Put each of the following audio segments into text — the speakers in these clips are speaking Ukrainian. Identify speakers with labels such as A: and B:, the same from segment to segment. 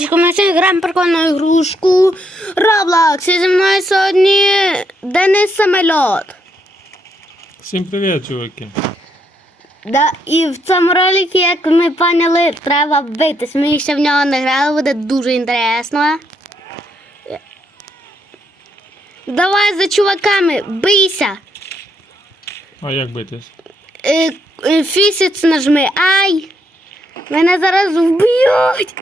A: Братчику, ми сьогодні граємо прикольну ігрушку Roblox. І зі мною сьогодні Денис Самольот.
B: Всім привіт, чуваки.
A: Да, і в цьому ролику, як ми поняли, треба битись. Ми ще в нього не грали, буде дуже інтересно. Давай за чуваками, бийся.
B: А як битись?
A: Е, е, Фісіц нажми. Ай! Мене зараз вб'ють.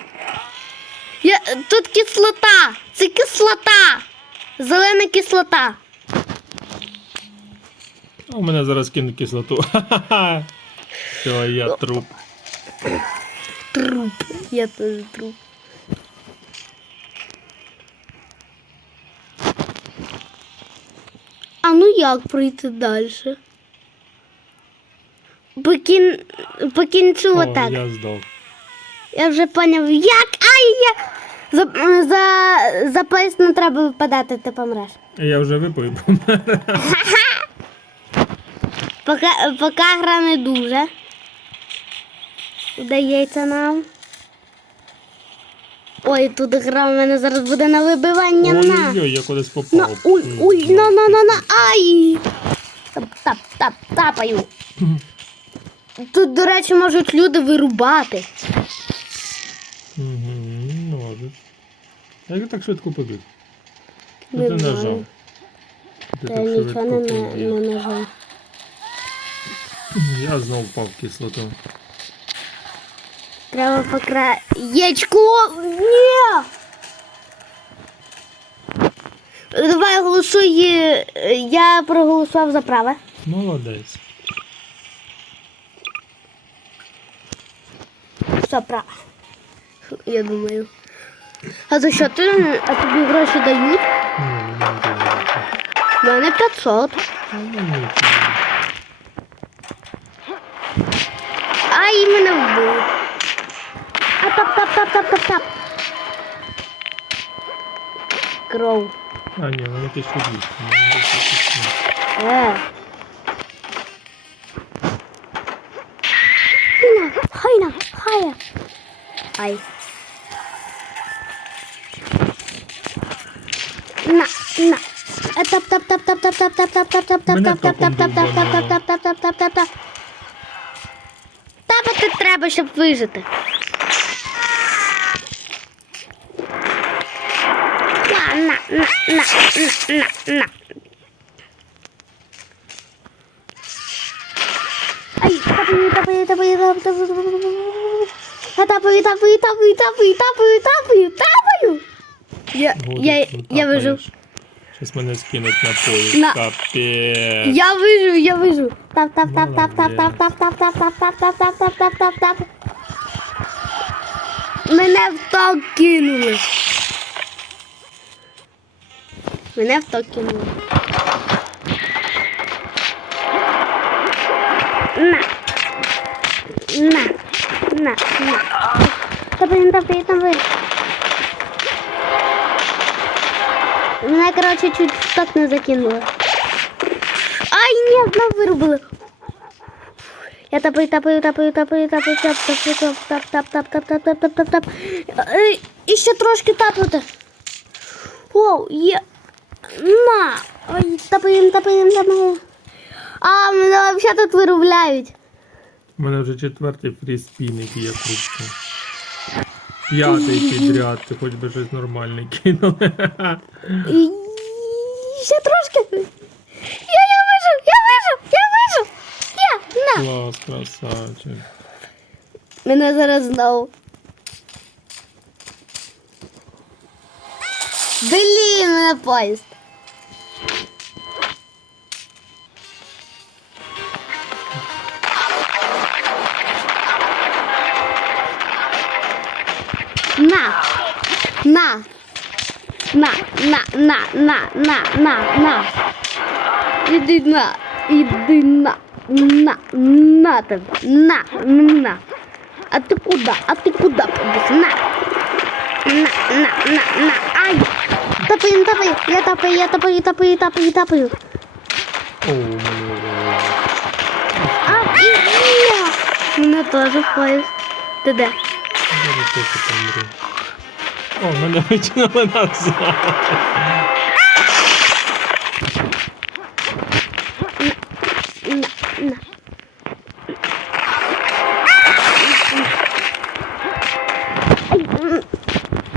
A: Я, тут кислота. Це кислота. Зелена кислота.
B: У мене зараз кинуть кислоту. Ха-ха-ха. Все, я труп.
A: Труп. Я теж труп. А ну як пройти далі? По, кін... По кінцю
B: О,
A: отак.
B: я здох.
A: Я вже поняв, як. Ай, я. За, за, за поїзд не треба випадати, ти помреш.
B: Я вже випив і помер.
A: Поки, поки гра не дуже. Вдається нам. Ой, тут гра в мене зараз буде на вибивання на.
B: Ой-ой-ой, я кудись попав.
A: На, ой, ой, на, на, на, на, ай! Тап, тап, тап, тапаю. Тут, до речі, можуть люди вирубати.
B: Як я так швидко побіг? Що
A: Не
B: ти нажав? Ти
A: Я
B: так
A: нічого не, на-
B: побіг.
A: не нажав.
B: Я знов впав в кислоту.
A: Треба покра... Ячко! Ні! Давай голосуй. е, Я проголосував за праве.
B: Молодець.
A: За право. Я думаю. А за що ти? А тобі гроші дають? У мене 500.
B: Ну, нічого.
A: Ай, мене вбили. А тап тап тап тап тап тап. Кров.
B: А, ні, вони ти ще більше.
A: Е. Хайна, хайна, хая. Ай. На, на. Е, Тап тап тап тап тап тап тап тап треба, щоб вижити. На, на, на, на, на. Я тапаю, тапаю, тапаю, тапаю, тапаю, тапаю, тапаю. Я, я, я вижу.
B: Зараз мене скинуть на поїзд.
A: На.
B: Капець.
A: Я вижу, я вижу. Тап, тап, тап, тап, тап, тап, тап, тап, тап, тап, тап, тап, тап, тап, тап, тап, тап. Мене в ток кинули. Мене в ток кинули. На. На. На. На. Тапай, тапай, тапай. Мене, коротше, чуть в ток не закинуло. Ай, ні, знов вирубили. Я тапаю, тапаю, тапаю, тапаю, тапаю, тап, тапаю, тап, тап, тап, тап, тап, тап, тап, тап, тап. Е, І ще трошки тапати. Оу, є. На. Ой, тапаємо, тапаємо, тапаємо. А, мене взагалі тут виробляють.
B: У мене вже четвертий фріспін, який я кручу. П'ятий підряд, ти хоч би щось нормальне кинули.
A: І Ще трошки. Я, я вижив, я вижив, я вижив. Я, на.
B: Клас, красавчик.
A: Мене зараз знову. Блін, мене поїзд. На, на, на, на. Іди на, іди на, на, на тебе, на, на. А ты куда? А ты куда побежишь? На! На, на, на, на! Ай! Тапаю, тапаю! Я тапаю, я тапаю, тапаю, тапаю, тапаю! А, и я! Мене теж в. Ти де?
B: Помру. О, мене витягнули назад.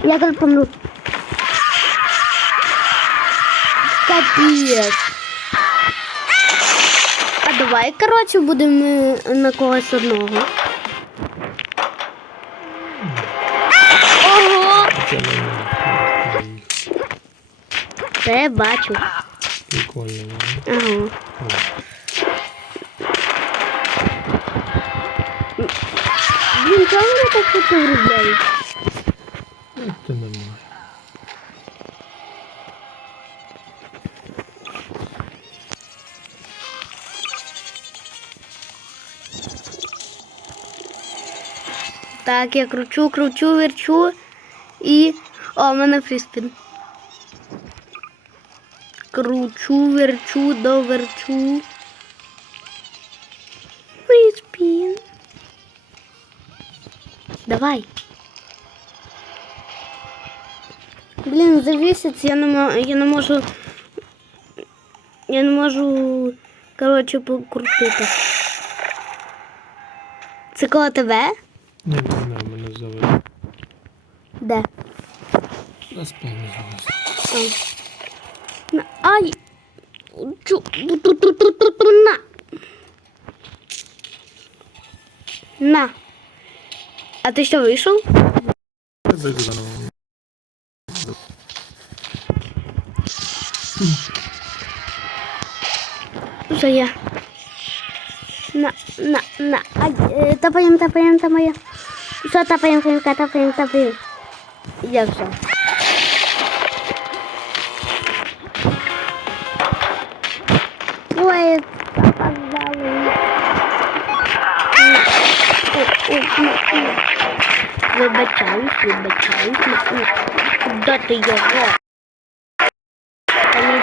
A: Я тут помру. Капец. А давай, короче, будемо на когось одного. Я бачу.
B: Прикольно. ну.
A: Ага. Блін, чого вони так швидко врубляють?
B: Це немає.
A: Так, я кручу, кручу, верчу і. О, в мене фріспін. Кручу, верчу, доверчу. Фріспін. Давай. Блін, за місяць я не, я не можу. Я не можу, коротше, покрутити. Це коло тебе?
B: Ні, не знаю, мене завели.
A: Де?
B: Нас певно завели.
A: No, na, aj! Tu,
B: tu, tu, tu,
A: tu, tu, na! Na! A tyś to wyszło? Że ja. Na, na, na. Aj, e, tapajem, tapajem, tapajem. Co tapajem, tapajem, tapajem, tapajem. Dobrze. Вибачаюсь, вибачаюсь. На, на. Куди ти його?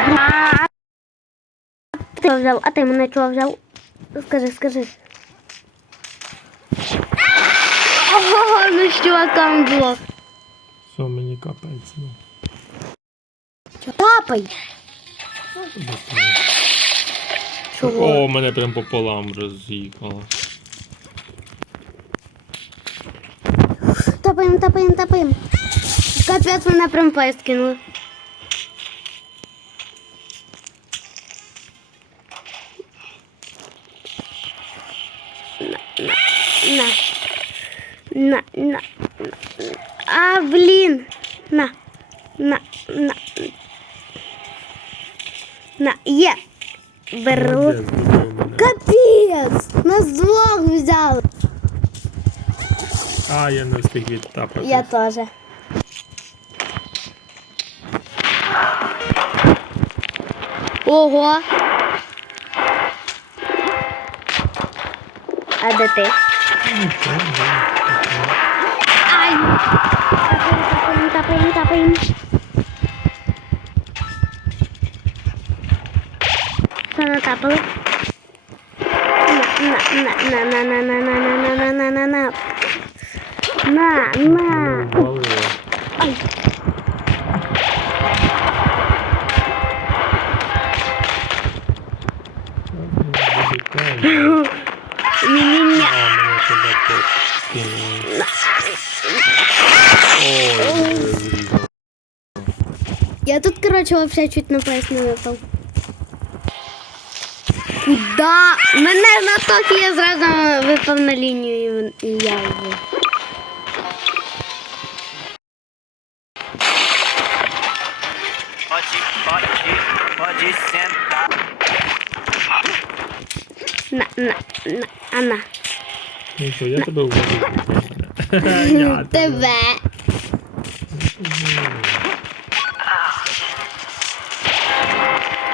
A: Не. Ти взяв, а ти мене чого взяв? Скажи, скажи. Ого, ну з чуваком було.
B: Все, мені капець. Ну.
A: Тапай. Чого?
B: О, мене прям пополам роз'їхало.
A: Тапаємо, тапаємо, тапаємо. Капець мене прям поїзд кинули. На, на, на, на. А, блін. На, на, на. На, є. Беру. Капець! Нас двох взяли.
B: А, я не встиг відтапати.
A: Я теж. Ого. А де ти? Ай! Тапаємо, тапаємо, тапаємо. Що натапали? На, на, на, на, на, на, на, на, на, на, на, на, на. На, на.
B: Валило.
A: Ай.
B: Вилітає.
A: Ні-ні-ні.
B: А, мене тебе подкинули. Ой, мене зрізав.
A: Я тут, короче, вообще чуть на пояс не випав. Куда? Мене на токі я зразу випав на лінію і я
C: pode.
A: На, на, на, а на.
B: Ну що, я тебе тебе.
A: Тебе.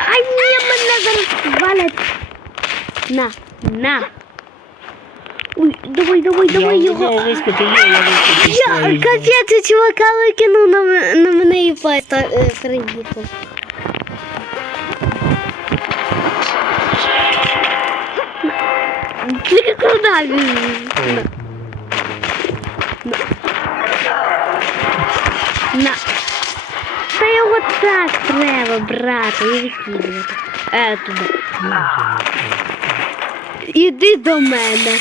A: Ай, ні, мене зараз валять. На, на. Ой, давай, давай, давай
B: Я
A: його.
B: я я, я вискочив.
A: Я капець, чувака викинув на, на мене і поїзд е, приїхав. Ти куди він?
B: Ой,
A: На. Та його так треба брати і викидувати. Е, туди. Іди до мене.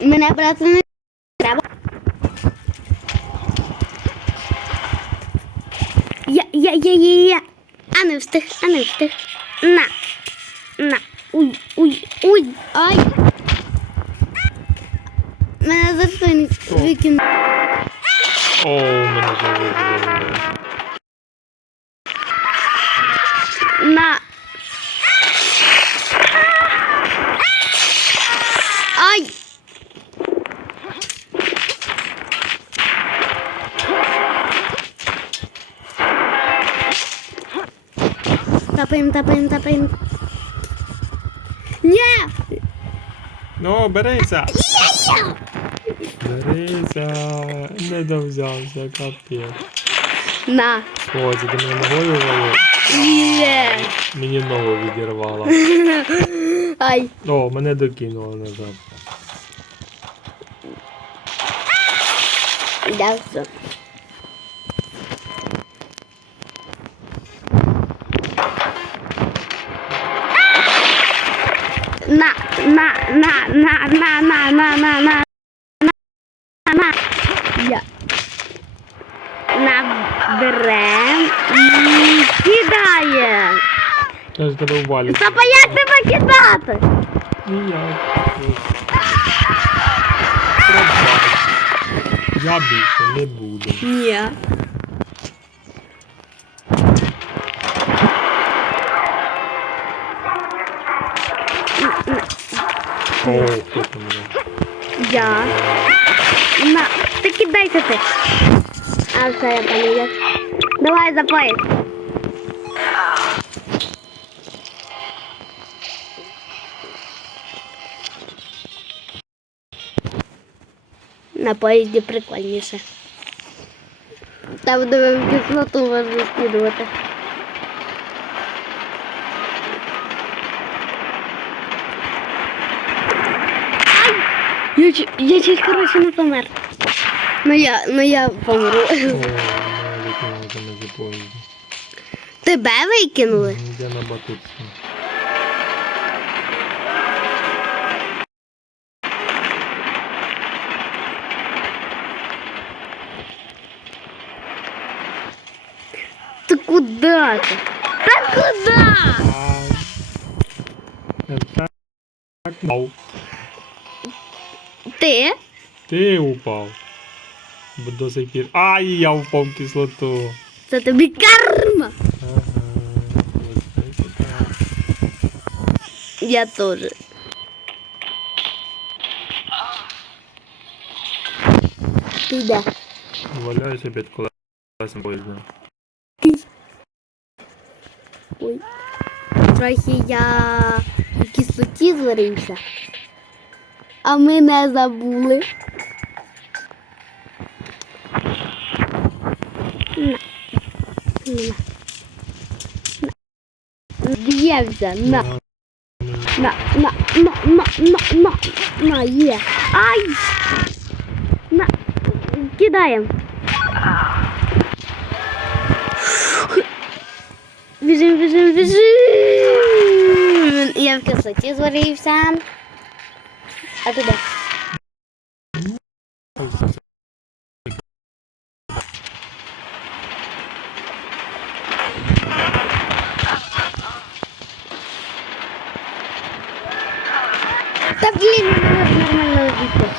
A: Мене брати не треба. Я, я, я, я, я. А не встиг, а не встиг. На. На. Уй, уй, уй. Ай. Мене за викинули.
B: О, мене вже визвали.
A: На. Ай. Тапаем, тапаем, тапаем. Ні!
B: Ну, берися! Берися! Не довзявся, капець.
A: На.
B: О, це ти мене ногою валив?
A: Є.
B: Мені ногу відірвала.
A: Ай.
B: О, мене докинуло назад.
A: Да, все. На, на, на, на, на, на, на, на, на, на, на. Я. Наберем і кидаємо.
B: Я ж тебе ввалю.
A: Папа, як тебе кидати?
B: Ніяк. Я більше не буду.
A: Ні. Я. На, ти кидайся ти. А все, я пам'ятаю. Давай за поїзд. На поїзді прикольніше. Там де кислоту можна скидувати. Ну, я чуть, короче, не помер. Ну я, ну я помру. Тебе викинули?
B: Я на
A: батут. Ты куда ты?
B: Ты куда? Так, так,
A: ти?
B: Ти упав. Бо до сих пір. Ай, я впав в кислоту.
A: Це тобі карма.
B: Ага. Ось так.
A: Я теж. Ти де?
B: Валяюся під колесом поїзда.
A: Ой. Трохи я в кислоті зварився. А ми не забули. Б'ємося. На. На, на, на, на, на, на, на, є. Ай! На, кидаємо. Біжим, біжим, біжим. Я в кислоті зварився. А туда. Да блин, нормально выйти.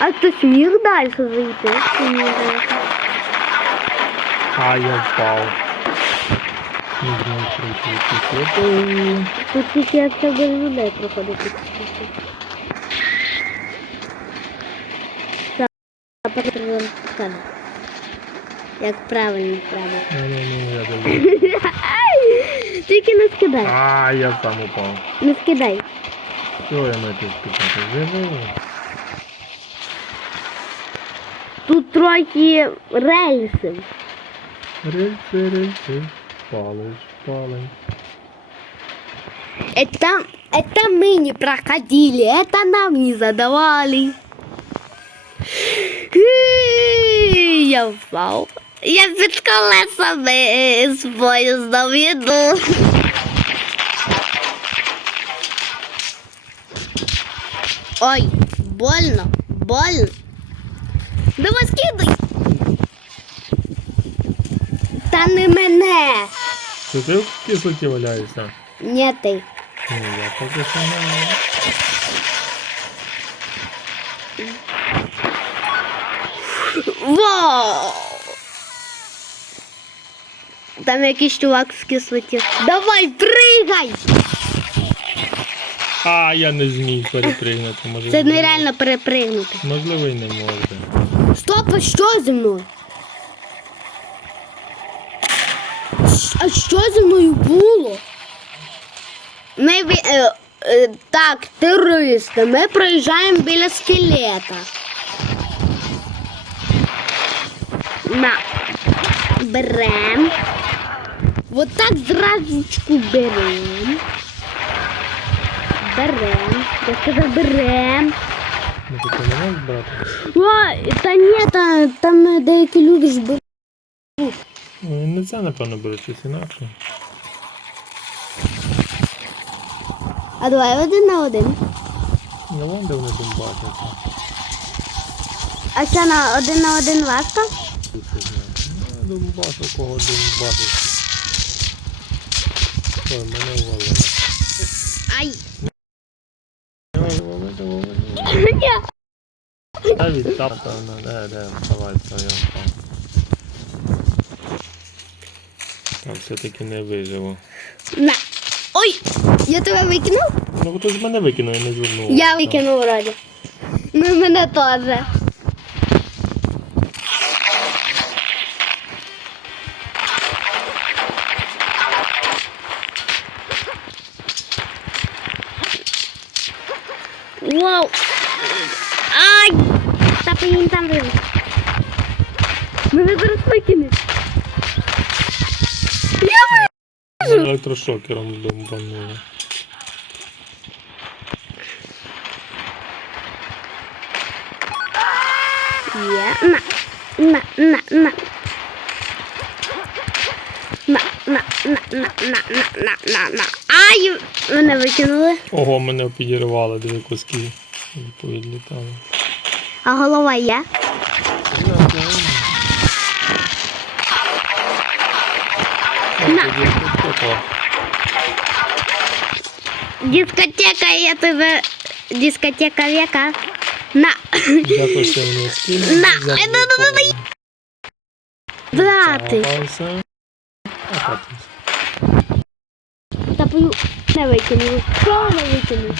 A: А то есть мир дальше выйдет.
B: А я упал.
A: Тут тільки як це без людей проходити. Як правильно правильно.
B: Ну, ну, ну, я.
A: Тільки не скидай.
B: А, я сам упав.
A: Не скидай.
B: Що я маю тут сказати? Живи.
A: Тут трохи рельсів.
B: Рельси, рельси. Палиш, палиш.
A: Е, там Это мы не проходили, это нам не задавали. Ih, Я впав. Я під колесами е, з поїздом їду. Ой, больно, больно. Давай скидай. Та не мене.
B: Що ти в кислоті валяєшся?
A: Не ти.
B: Ні, я поки що не.
A: Вау! Там якийсь чувак з кислоті. Давай, пригай!
B: А, я не зміг перепригнути. Може,
A: Це нереально перепригнути.
B: Можливо, і не може.
A: Стоп, а що зі мною? А що зі мною було? Ми бі- е, е, так, терористи, ми проїжджаємо біля скелета. На. Берем. Вот так зразочку берем. Берем. Я сказав берем.
B: Ну, ти не можеш брати?
A: О, та ні, та, там деякі люди ж беруть.
B: Ну, Ну, не це, напевно, буде щось інакше.
A: А давай один на один.
B: Не вон де вони там бачаться.
A: А це на один на один
B: ласка? Ну, я думбасу кого думбасу. Ой, мене ввалило.
A: Ай!
B: Валити, валити,
A: валити.
B: Та від тапта, да, ну, да, давай, твоя впав. Там все-таки не виживу.
A: На. Ой, я тебе викинув?
B: Ну, хтось мене викинув, я не звернув.
A: Я викинув вроді. Ну, мене теж. Вау! Ай! Та він там вивез. Мене зараз викине. Я
B: Мене електрошокером бомбануло.
A: Є. На. На, на, на. На, на, на, на, на, на, на, на, на. Ай! Мене викинули.
B: Ого, мене підірвало, дві куски. Повідлітали.
A: А голова є? На. Дискотека этого... Дискотека века. На. На. Браты. Топлю. Не выкину. Что не выкину?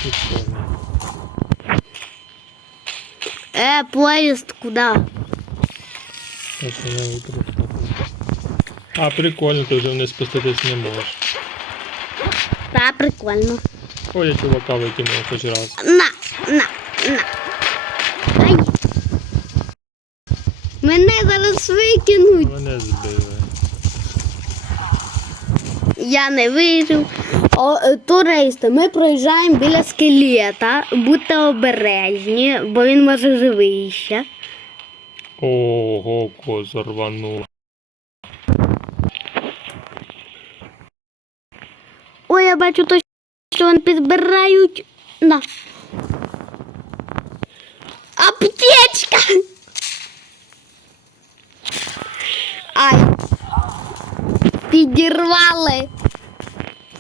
A: Э, плейлист
B: куда? Это не выкину. А, прикольно, ти вже вниз спуститись не можеш.
A: Та прикольно.
B: Ой, я чувака викинув хоч раз.
A: На, на, на. Ай. Мене зараз викинуть.
B: Мене збили.
A: Я не вижив. О, е, туристи, ми проїжджаємо біля скелета. Будьте обережні, бо він може живий ще.
B: Ого, коза рванула.
A: Я бачу то, що вони підбирають. На. Аптечка! Ай. Підірвали.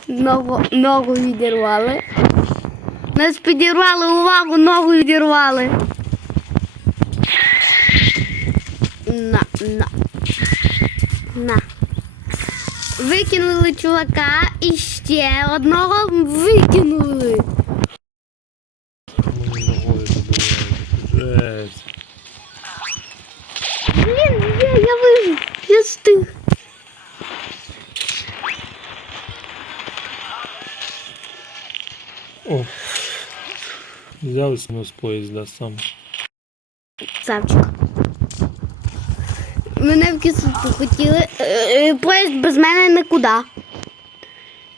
A: Ногу, ногу відірвали. Нас підірвали увагу, ногу відірвали. На, на. На. Викинули чувака і ще одного викинули. Блін, я, я вижив. Я стиг.
B: О. Сну з поїзда сам.
A: Савчик. Мене в кислоту хотіли. Е, е, Поїзд без мене нікуди.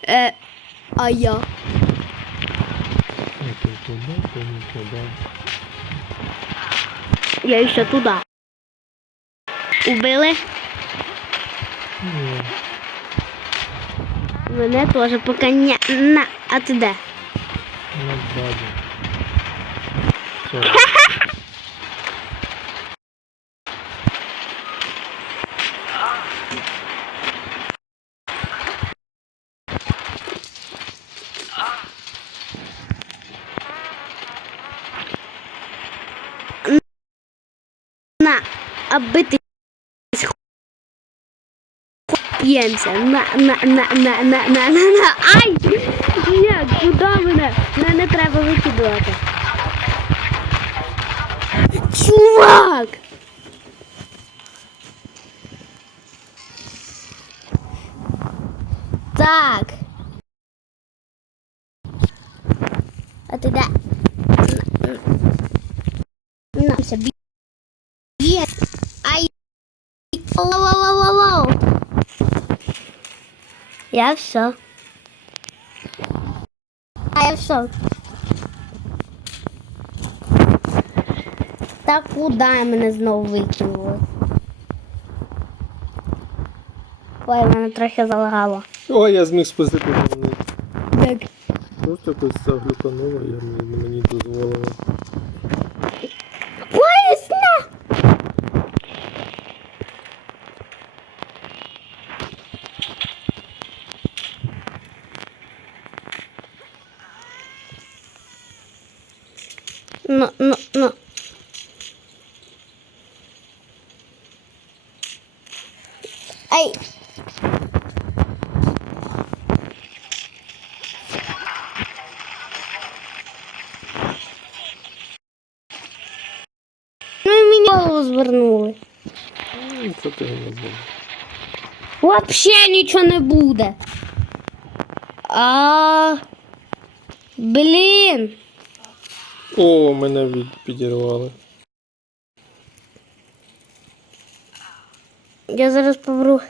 A: Е, а я. Я ще туди. Убили?
B: Ні.
A: Мене теж поки не. На, а ти де?
B: На базі. Все.
A: На, аби ти п'ємся. На, на, на, на, на, на, на, на. Ай! Ні, куди мене? Мене не треба викидувати. Чувак! Так. А ти де? На собі. Є. Ай. Воу-воу-воу-воу. Я все. А я все. Та куди мене знову викинули? Ой, мене трохи залагало.
B: Ой, я зміг спустити мене.
A: Як?
B: Просто якось заглюкануло, я мені, мені дозволило.
A: Ой, сна! Ну, ну, ну. Ай. Ну і мені голову звернули.
B: Ну, Це ти не.
A: Вообще нічого не буде. А. Блін.
B: О, мене підірвали.
A: Я зараз помру.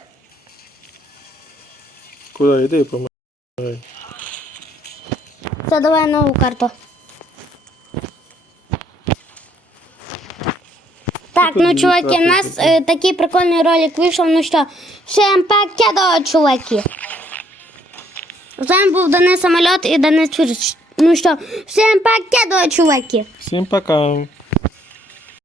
B: Куди йди, помирай.
A: Все, давай нову карту. Так, ну чуваки, у нас е, такий прикольний ролик вийшов. Ну що, всім покидо, чуваки. З вами був Денис Самольот і Денис Чурич. Ну що, всім покидо, чуваки.
B: Всім пока.